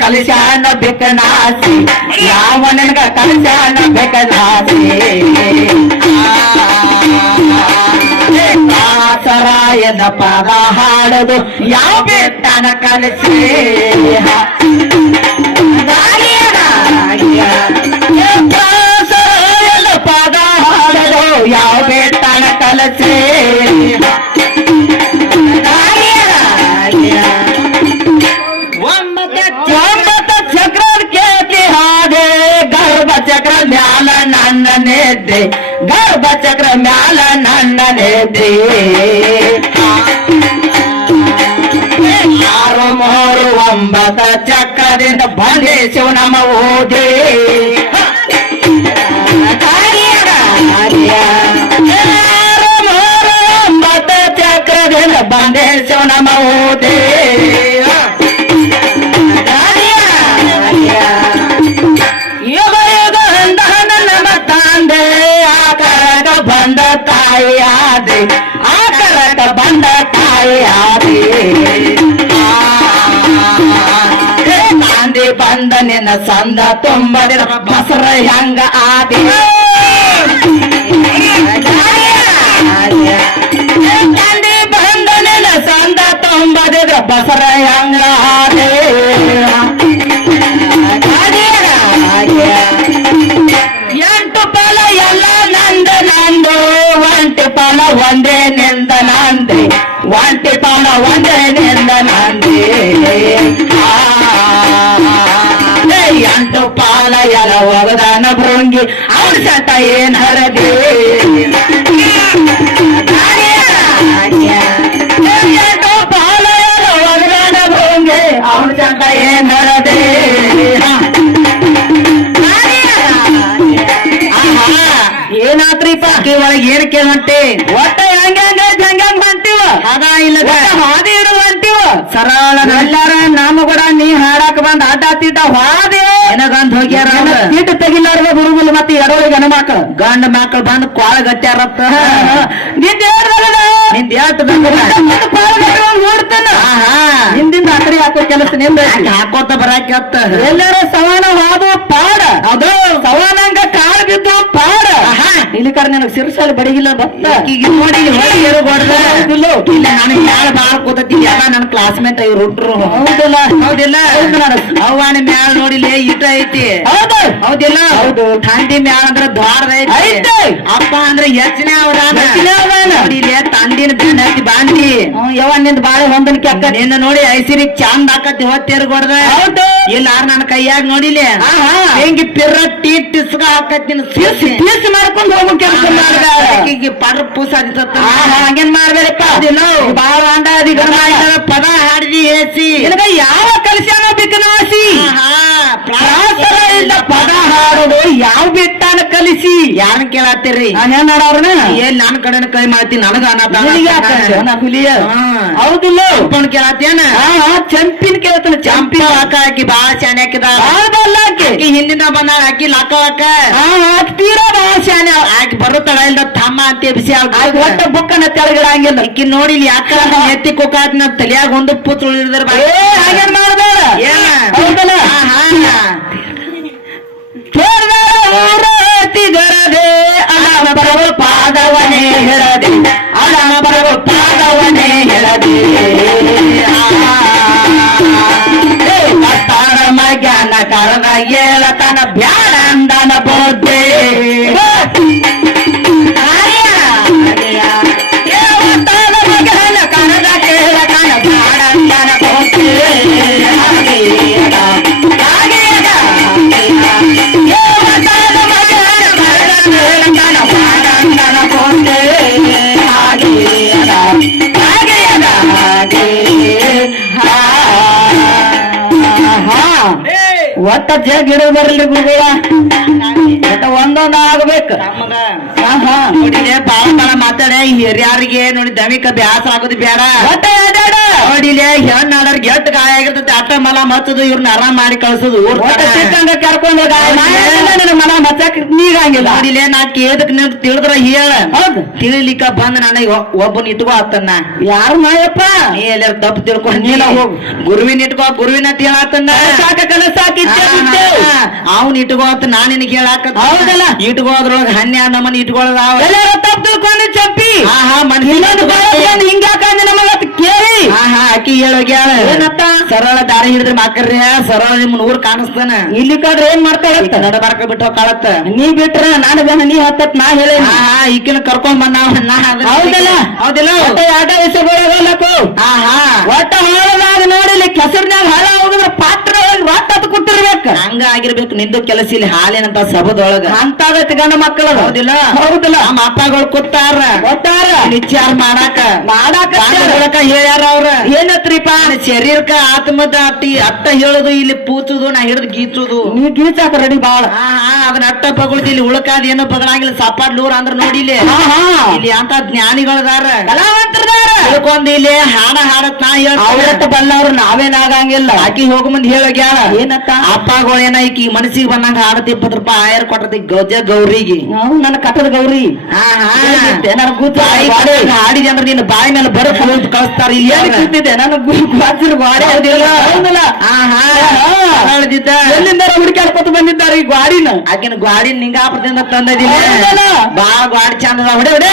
ಕಲಿಸಾನ ಬೇಕನಾಸಿ ಯಾವ ನಿನಗ ಕಲಿಸಾನ ಬೇಕನಾಸಿ ದಾಸರಾಯನ ಪದ ಹಾಡೋದು ಯಾವ ಬೆಟ್ಟನ ಕಲಿಸಿ ದಾಸರಾಯನ ಪದ ಹಾಡೋದು ಯಾವ ಬೆಟ್ಟನ ಕಲಿಸಿ ಚಕ್ರ ಮ್ಯಾಲ ನನ್ನನೆದ್ದೆ ಗರ್ಭ ಚಕ್ರ ಮ್ಯಾಲ ನನ್ನನೆದ್ದೆ ಆರು ಮೂರು ಒಂಬತ್ತ ಚಕ್ರದಿಂದ ಬಂದೇಶು ನಮ್ಮ ಓದಿ ಆರು ಮೂರು ಒಂಬತ್ತ ಚಕ್ರದಿಂದ ಬಂದೇಶು ನಮ್ಮ ಓದಿ ಬಂದ ತಾಯಿಯಾದೆ ಆಕರಕ ಬಂದ ತಾಯಿಯಾದೆ ಕಾಂದಿ ಬಂದ ನಿನ್ನ ಸಂದ ತುಂಬದಿರ ಬಸರ ಹೆಂಗ ಆದಿ ಕಾಂದಿ ಬಂದ ನಿನ್ನ ಸಂದ ತುಂಬದಿರ ಬಸರ ಹೆಂಗ ಆದೆ ಎಂಟು ಪಾಲ ಎಲ್ಲ ನಂದು ನಂದು ಒಂಟಿ ಪಾಲ ಒಂದೇ ನಿಂದ ನಂದೆ ಒಂಟಿ ಪಾಲ ಒಂದೇ ನಿಂದ ನಂದೆ ಎಂಟು ಪಾಲ ಎಲ್ಲ ಒಗದಾನ ಭೃಂಗಿ ಅವ್ರ ಸತ ಏನ್ ಹರದೆ ಎಂಟು ಪಾಲ ಎಲ್ಲ ಒಗದಾನ ಭೃಂಗಿ ಅವ್ರ ಸತ ಏನ್ ಹರದೆ ಏನಾತ್ರಿಪ್ಪ ಒಳಗೆ ಏನ್ ಕೇಳಂತೆ ಒಟ್ಟ ಹೆಂಗ ಅಂತೀವ ಅದ ಇಲ್ಲ ಹಾದಿ ಇಡುವ ಅಂತೀವ ಸರಳ ಎಲ್ಲಾರ ನಾಮ ಕೂಡ ನೀ ಹಾಡಾಕ ಬಂದ್ ಆಟಾತಿದ್ದ ಹಾದಿ ಏನಗಂತ ಹೋಗ್ಯಾರ ಸೀಟ್ ತೆಗಿಲಾರ್ದ ಗುರುಗುಲ್ ಮತ್ತೆ ಎರಡೊಳಗೆ ಹೆಣ್ಣು ಮಕ್ಕಳು ಗಂಡ ಮಕ್ಕಳು ಬಂದು ಕ್ವಾಳ ಗಟ್ಟ್ಯಾರತ್ತ ನೋಡ್ತಾನ ಹಿಂದಿಂದ ಅಕಡಿ ಹಾಕೋ ಕೆಲಸ ನಿಂದ ಹಾಕೋತ ಬರಾಕತ್ತ ಎಲ್ಲಾರ ಸವಾನ ಹಾದು ಪಾಡ ಅದು ಸವಾನಂಗ ಕಾಳು ಬಿದ್ದು ಪಾಡ ಇಲ್ಲಿ ಕರ್ ನನಗೆ ಸಿರ್ಸಲ್ಲಿ ಬಡಿಗಿಲ್ಲ ಬತ್ತ ಈಗ ನೋಡಿ ಇಲ್ಲ ನಾನು ಮ್ಯಾಲ ಬಾಳ್ ಕೂತಿದ್ದೆ ಎಲ್ಲ ನನ್ನ ಕ್ಲಾಸ್ಮೇಟ್ ಇವ್ರು ಹುಟ್ರು ಹೌದಿಲ್ಲ ಹೌದಿಲ್ಲ ಅವ್ವಾನ ಮ್ಯಾಲ ನೋಡಿಲ್ಲ ಇಟ ಐತಿ ಹೌದು ಹೌದಿಲ್ಲ ಹೌದು ತಂದಿ ಮ್ಯಾಲ ಅಂದ್ರೆ ದ್ವಾರ ಐತಿ ಅಪ್ಪ ಅಂದ್ರೆ ಹೆಚ್ಚನೆ ನೋಡಿಲ್ಲ ತಂದಿನ ಬೆನ್ನ ಹತ್ತಿ ಬಾಂಡಿ ಯವ್ವನಿಂದ ಬಾಳೆ ಹೊಂದನಿಕೆ ಅಕ್ಕ ನಿನ್ನ ನೋಡಿ ಐಸಿರಿ ಚಂದ ಹಾಕತಿ ಹೊತ್ತೇರ್ ಕೊಡ್ದ ಹೌದು ಇಲ್ಲ ನನ್ನ ಕೈಯಾಗ ನೋಡಿಲ್ಲ ಹೆಂಗಿ ಪಿರ್ರ ಟಿಸ್ಗ ಹಾಕತ್ತಿನ ಪೀಸ್ ಮಾಡ್ಕೊಂಡು ಹೋಗೋ ಕೆಲಸ ಮಾಡ್ದ ಪರ್ ಪೂಸ ಹಂಗೇನ್ ಮಾಡ್ಬೇಕಪ್ಪ ಬಾಳ ಅಂಡಾದಿ ಪದ ಹಾಡಿದಿ ಏಸಿ ನಿನಗ ಯಾವ ಕಲಿಸ್ಯಾನ ಬಿಕ್ಕನಾಸಿ ಇಲ್ಲ ಪದ ಹಾಡೋದು ಯಾವ ಬಿಟ್ಟಾನ ಕಲಿಸಿ ಯಾರನ್ನ ಕೇಳತ್ತೀರಿ ಏನ್ ಹಾಡವ್ರನ್ನ ಏನ್ ನನ್ನ ಕಡೆನ ಕೈ ಮಾಡ್ತೀನಿ ನನಗ ಹುಲಿಯ ಹೌದಿಲ್ಲ ಉಪ್ಪನ್ ಕೇಳತ್ತೇನ ಚಂಪಿನ ಕೇಳ್ತಾನೆ ಚಂಪಿ ಹಾಕ ಹಾಕಿ ಬಾಳ ಶಾನೆ ಹಾಕಿ ಹಿಂದಿನ ಬಂದ ಹಾಕಿ ಲಕ್ಕ ಲಕ್ಕ ತೀರಾ ಬಾಳ ಶಾನೆ ಆಕಿ ಬರುತ್ತಾಳ ಇಲ್ಲ ತಮ್ಮ ಅಂತ ಬಿಸಿ ಒಟ್ಟ ಬುಕ್ಕನ ತೆಳಗಿಡಂಗಿಲ್ಲ ಈಕಿ ನೋಡಿ ಯಾಕ ಎತ್ತಿ ಕುಕ್ಕಾತ್ ನಾವ್ ತಲಿಯಾಗ ಒಂದು ಪುತ್ರ ಉಳಿದ್ರ ಹಾಗೇನ್ ಮಾಡ್ಬೇಡ ಹೌದಲ್ಲ ಊರತಿಗರದೆ ಅಲಮ ಬರುವ ಪಾದವನೇ ಹೇಳದೆ ಅಲಮ ಬರುವ ಪಾದವನೇ ಹೇಳದೆ ಕತ್ತಾರ ಮಗ್ಯಾನ ಕಳನ ಏಳತನ ಬ್ಯಾಡ ಅಂದನ ಬೋದ್ದೆ ಮಗನ ಕನದ ಕೇಳತನ ಬ್ಯಾಡ ಅಂದನ ಬೋದ್ದೆ ಒಟ್ಟ ಜಗ್ ಹಿಡಿದು ಬರ್ಲಿ ಗುರುಗಳ ಒಟ್ಟ ಒಂದೊಂದ್ ಆಗ್ಬೇಕು ನೋಡಿಲೆ ಬಾಳ ಬಾಳ ಮಾತಾಡ ಹಿರಿಯಾರಿಗೆ ನೋಡಿ ದಮಿಕ ಬ್ಯಾಸ ಆಗೋದು ಬೇಡ ಒಟ್ಟ ನೋಡಿಲೆ ಹೆಣ್ಣಾಡೋರ್ಗೆ ಎಟ್ಟು ಗಾಯ ಆಗಿರ್ತದೆ ಅಟ್ಟ ಮಲ ಮತ್ತದು ಇವ್ರನ್ನ ಆರಾಮ್ ಮಾಡಿ ಕಳ್ಸೋದು ಊರ್ ಕರ್ಕೊಂಡು ಕರ್ಕೊಂಡೋಗ ನನ್ನ ಮನ ಮಚ್ಚಕ್ ನೀಗಂಗಿಲ್ಲ ನೋಡಿಲೆ ನಾ ಕೇಳದಕ್ ನೀವು ತಿಳಿದ್ರ ಹೇಳ ಹೌದು ತಿಳಿಲಿಕ್ಕ ಬಂದ ನನಗ ಒಬ್ಬನ್ ಇಟ್ಕೋ ಆತನ್ನ ಯಾರು ನಾಯಪ್ಪ ನೀ ಎಲ್ಲಾರು ತಪ್ಪು ತಿಳ್ಕೊಂಡ್ ನೀನ ಹೋಗು. ಗುರುವಿನ ಇಟ್ಕೋ ಗುರುವಿನ ಅಂತ ಹೇಳಾತನ್ನ ಸಾಕ ಕನಸಾಕಿ ಅವ್ನ್ ಇಟ್ಕೋ ಅಂತ ನಾ ನಿನಗೆ ಹೇಳಾಕ ಹೌದಲ್ಲ ಇಟ್ಕೋದ್ರೊಳಗ ಹನ್ನೆರಡು ನಮ್ಮನ್ನ ಇಟ್ಕೊಳ್ಳೋದಾವ ಎಲ್ಲಾರು ತಪ್ಪು ತಿಳ್ಕೊಂಡು ಚಪ್ಪಿ ಹಿಂಗ್ಯಾಕ ನಮಗ ಕೇಳಿ ಅಕ್ಕಿ ಹೇಳೋಗ್ಯಾಳ ಏನತ್ತ ಸರಳ ದಾರಿ ಹಿಡಿದ್ರೆ ಮಾಕರ್ಯ ಸರಳ ನಿಮ್ ಊರ್ ಕಾಣಿಸ್ತಾನ ಇಲ್ಲಿ ಕಡ್ರೆ ಏನ್ ಮಾಡ್ತಾಳತ್ತ ನಡಬಾರ್ಕ ಬಿಟ್ಟು ಕಾಳತ್ತ ನೀ ಬಿಟ್ರ ನಾನು ಬೇನ ನೀ ಹತ್ತತ್ ನಾ ಹೇಳಿ ಈಕಿನ ಕರ್ಕೊಂಡ್ ಬಂದ ಹೌದಲ್ಲ ಹೌದಿಲ್ಲ ಆಟ ವಿಷಯಗಳಕು ಒಟ್ಟ ಹಾಳದಾಗ ನೋಡಿಲಿ ಕೆಸರಿನಾಗ ಹಾಳ ಹೋಗಿದ್ರ ಪಾತ್ರ ಒಟ್ಟ ಹತ್ತು ಕೊಟ್ಟಿರ್ಬೇಕ ಹಂಗ ಆಗಿರ್ಬೇಕು ನಿಂದು ಕೆಲಸ ಇಲ್ಲಿ ಹಾಲೇನಂತ ಸಭದೊಳಗ ಅಂತದೈತಿ ಗಂಡ ಮಕ್ಕಳ ಹೌದಿಲ್ಲ ಹೌದಿಲ್ಲ ನಮ್ಮ ಅಪ್ಪಗಳು ಕೂತಾರ ಒಟ್ಟಾರ ವಿಚಾರ ಮಾಡಾಕ ಹೇಳ್ಯಾರ ಅವ್ರ ಏನತ್ರಿಪ ಶರೀರಕ್ಕ ಆತ್ಮದ ಅಟ್ಟ ಹೇಳುದು ಇಲ್ಲಿ ಪೂಚುದು ನಾ ಹಿಡಿದು ಗೀಚುದು ನೀ ಗೀಚಾಕ ರೆಡಿ ಬಾಳ ಅದನ್ನ ಅಟ್ಟ ಪಗುಳ್ದು ಇಲ್ಲಿ ಉಳ್ಕಾದ ಏನೋ ಪಗಳಾಗಿಲ್ಲ ಸಾಪಾಡ್ ಲೂರ್ ಅಂದ್ರ ನೋಡಿಲಿ ಇಲ್ಲಿ ಅಂತ ಜ್ಞಾನಿಗಳದಾರ ಕಲಾವಂತರದಾರ ತಿಳ್ಕೊಂಡ್ ಇಲ್ಲಿ ಹಾಡ ಹಾಡತ್ ನಾ ಅವರತ್ತ ಬಲ್ಲವ್ರು ನಾವೇನಾಗಂಗಿಲ್ಲ ಆಕಿ ಹೋಗ ಮುಂದ್ ಹೇಳೋಗ್ಯಾಳ ಏನತ್ತ ಅಪ್ಪಗಳೇನ ಈಕಿ ಮನಸ್ಸಿಗೆ ಬಂದಂಗ ಹಾಡತ್ 20 ರೂಪಾಯಿ ಆಯರ್ ಕೊಟ್ಟತಿ ಗೌಜ ಗೌರಿಗೆ ನನ್ನ ಕಟ್ಟದ ಗೌರಿ ಹಾಡಿದೆ ಅಂದ್ರೆ ನಿನ್ನ ಬಾಯಿ ಮೇಲೆ ಬರೋ ಕಳಿಸ್ತಾರ ಇಲ್ಲಿ ಕೂತಿದ್ದೆ ನನ್ನ ಗಾಡಿ ಎಲ್ಲಿಂದ ಹುಡುಕಾಡ್ಕೊತ ಬಂದಿದ್ದಾರೆ ಈ ಗಾಡಿನ ಆಕಿನ ಗಾಡಿ ನಿಂಗಾಪುರದಿಂದ ತಂದಿದ್ದೀನಿ ಬಾ ಗಾಡಿ ಚಂದ ಹೊಡೆ ಹೊಡೆ